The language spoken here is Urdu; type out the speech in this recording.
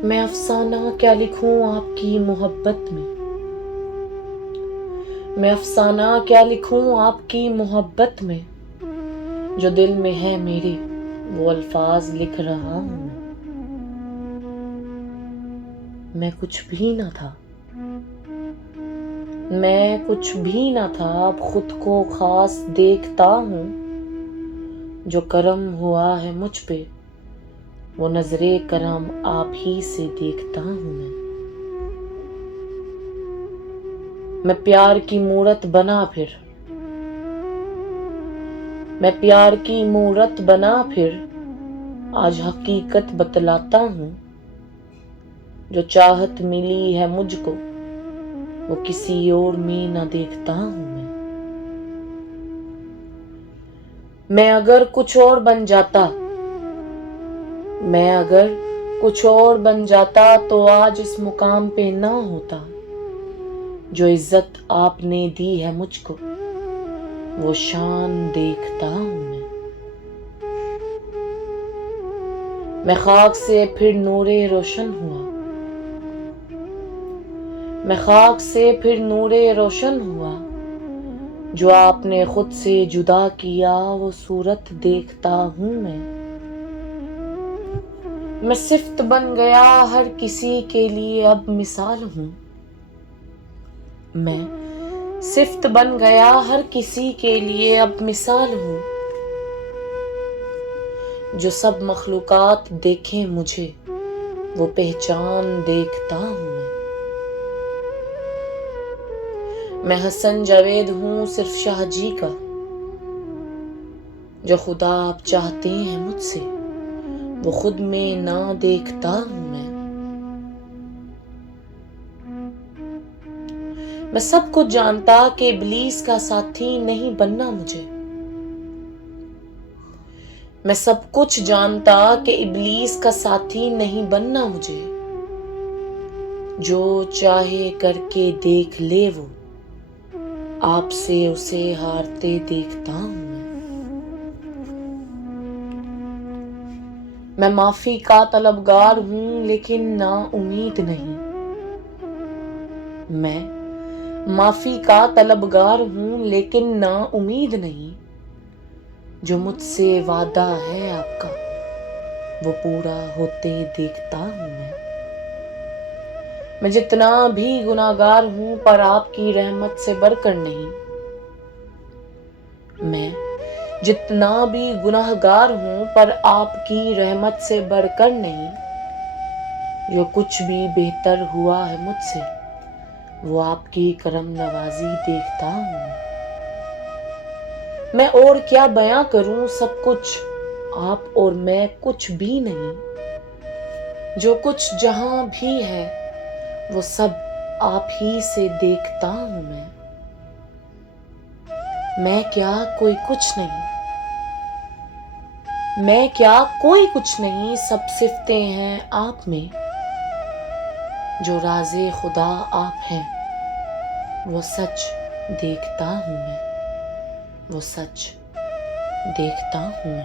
میں افسانہ کیا لکھوں آپ کی محبت میں، میں افسانہ کیا لکھوں آپ کی محبت میں، جو دل میں ہے میرے وہ الفاظ لکھ رہا ہوں میں کچھ بھی نہ تھا، میں کچھ بھی نہ تھا، اب خود کو خاص دیکھتا ہوں، جو کرم ہوا ہے مجھ پہ وہ نظر کرم آپ ہی سے دیکھتا ہوں میں پیار کی مورت بنا پھر، میں پیار کی مورت بنا پھر آج حقیقت بتلاتا ہوں، جو چاہت ملی ہے مجھ کو وہ کسی اور میں نہ دیکھتا ہوں میں اگر کچھ اور بن جاتا، میں اگر کچھ اور بن جاتا تو آج اس مقام پہ نہ ہوتا، جو عزت آپ نے دی ہے مجھ کو وہ شان دیکھتا ہوں میں خاک سے پھر نور روشن ہوا، میں خاک سے پھر نور روشن ہوا، جو آپ نے خود سے جدا کیا وہ صورت دیکھتا ہوں میں صفت بن گیا ہر کسی کے لیے اب مثال ہوں، میں صفت بن گیا ہر کسی کے لیے اب مثال ہوں، جو سب مخلوقات دیکھیں مجھے وہ پہچان دیکھتا ہوں میں حسن جاوید ہوں صرف شاہ جی کا، جو خدا آپ چاہتے ہیں مجھ سے وہ خود میں نہ دیکھتا ہوں میں سب کچھ جانتا کہ ابلیس کا ساتھی نہیں بننا مجھے، میں سب کچھ جانتا کہ ابلیس کا ساتھی نہیں بننا مجھے، جو چاہے کر کے دیکھ لے وہ آپ سے اسے ہارتے دیکھتا ہوں میں معافی کا طلبگار ہوں لیکن نا امید نہیں، میں معافی کا طلبگار ہوں لیکن نا امید نہیں، جو مجھ سے وعدہ ہے آپ کا وہ پورا ہوتے دیکھتا ہوں میں جتنا بھی گناہگار ہوں پر آپ کی رحمت سے بڑھ کر نہیں، میں جتنا بھی گناہگار ہوں پر آپ کی رحمت سے بڑھ کر نہیں، جو کچھ بھی بہتر ہوا ہے مجھ سے وہ آپ کی کرم نوازی دیکھتا ہوں میں اور کیا بیاں کروں، سب کچھ آپ اور میں کچھ بھی نہیں، جو کچھ جہاں بھی ہے وہ سب آپ ہی سے دیکھتا ہوں میں کیا کوئی کچھ نہیں، میں کیا کوئی کچھ نہیں، سب صفتیں ہیں آپ میں، جو راز خدا آپ ہیں وہ سچ دیکھتا ہوں وہ سچ دیکھتا ہوں